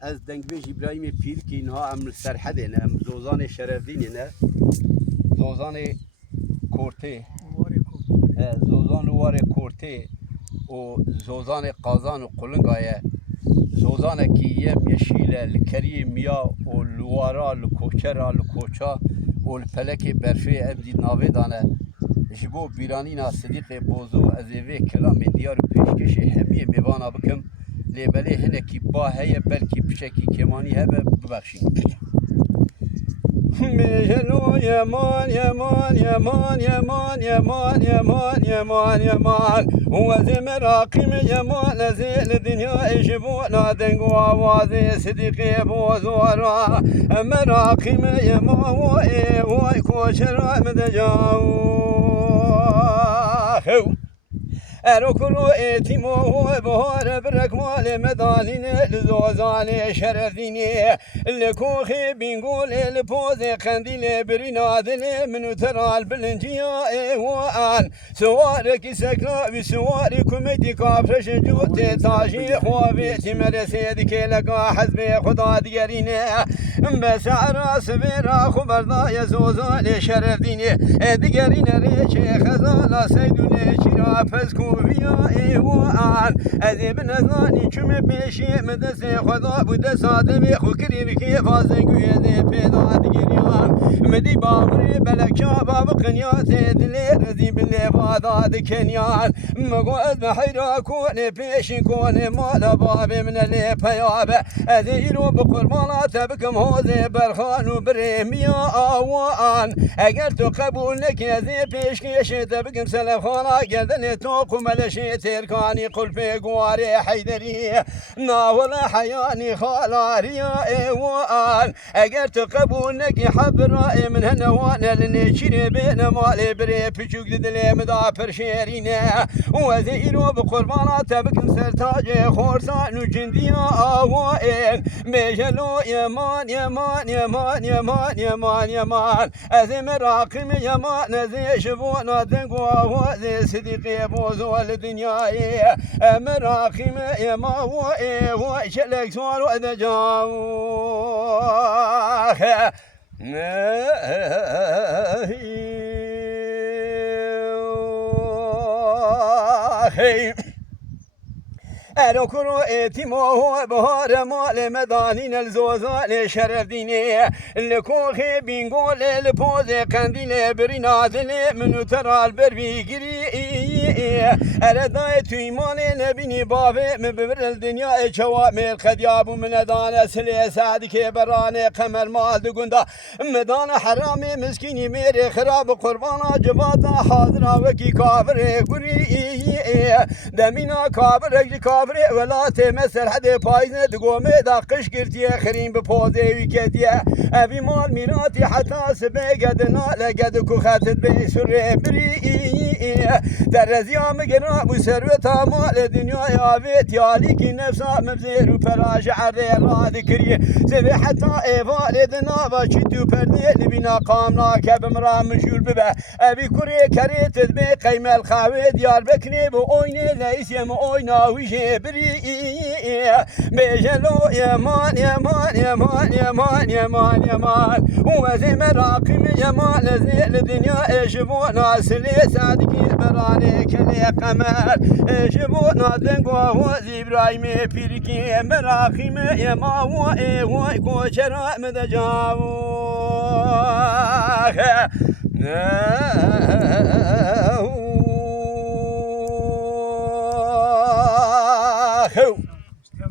از دنگویج ابراهیم پیر که اینها ام سرحدین ام زوزان شرفدینین زوزان کورته زوزان وار کورته و زوزان قازان و قلنگایه زوزان کیه میشیله لکری میا و لوارا لکوچرا لکوچا و الپلک برفه ابدی ناوی دانه جبو بیرانینا صدیق بوزو از اوی کلام دیار و پیشکش همیه میوانا بکم لیبله هنکی با هیه بلکی پشکی کمانی هبه ببخشین میجلو یمان یمان یمان یمان یمان یمان یمان یمان و زمراقیم یمان زیل دنیا جبو نادنگ و آوازی صدیقی بوزورا مراقیم یمان و کوچرا مدجاو اروكلو اتيمو هو بهار بركمال مدانين لزوزان شرفديني الكوخي بنقول البوزي قنديل برينادل من ترى البلنجيا وان سوارك سكنا بسواري كوميدي كافرش جوت تاجي خوابي مرسيدك لقى حزبي خدا دياريني بس راس بيرا خبرنا يا زوزان شرفديني ديارين ريش خزالا سيدوني شرا فسكو ويا ايوان ازي بنزاني كم بيشي مدس خدا بود صادم خو كريم كيف ازنگو يدي پیدا دگريان مدي باوري بلكا باب قنيات دلي رزي باللي فاداد كنيان مگو از حيرا كون بيشي كون مال باب من اللي بياب ازي رو بقربانات بكم هوزي برخان وبريميا اوان اگر تو قبول لك ازي بيشكيش تبكم سلفانا قدن توق ملشي تركاني قلبي قواري حيدري ناول حياني خالاريا ايوان اگر تقبونك حب رأي من هنوانا لنشري بين مالي بري بشوك دلي مدافر شيرينا وزيرو بقربانات بكم سرتاج خورسان وجنديا اوائن ميجلو يمان يمان يمان يمان يمان يمان ازي مراقم يمان ازي شبونا دنقوا وزي صديقي بوزو الدنيا مراقم يما وشلك سوار وذا جاو اروكلو اتيمو هو بهار مال مدانين الزوزان شرفديني الكوخي بنقول البوزي قنديل برينادل من ترى البربي قري ارداي تيمان نبيني بابي من ببر الدنيا شوامل خدياب من دان سلي سادك براني قمر مال دقندا مدان حرامي مسكيني ميري خراب قربانا جباتا حاضرا وكي كافر قري دمينا كافر كافر ولا تمسر حد پایین دگومه دا قش گرتی خریم به پوزه ویکتیه اوی مال میناتی حتی سبه گدنا لگد کو خطت به سر بری در رزیام گنا بو سروتا مال دنیای آویت یالی کی نفسا مبزیر و پراج عرده راد کری سبه حتی ایوال دنا و چیتو پرده لبینا قامنا که بمرا مجول ببه اوی کری کریت به قیم الخاوه دیار بکنه بو اوینه لیسیم اوینا ویجه بری بيجلو يمان يمان يمان يمان يمان يمان وزي مراقم يمان زي الدنيا اجبونا سلي صادقي براني كلي قمر اجبونا دنقوا وزي ابراهيم بيركي مراقم يمان وي كوشرا مدجاو Who?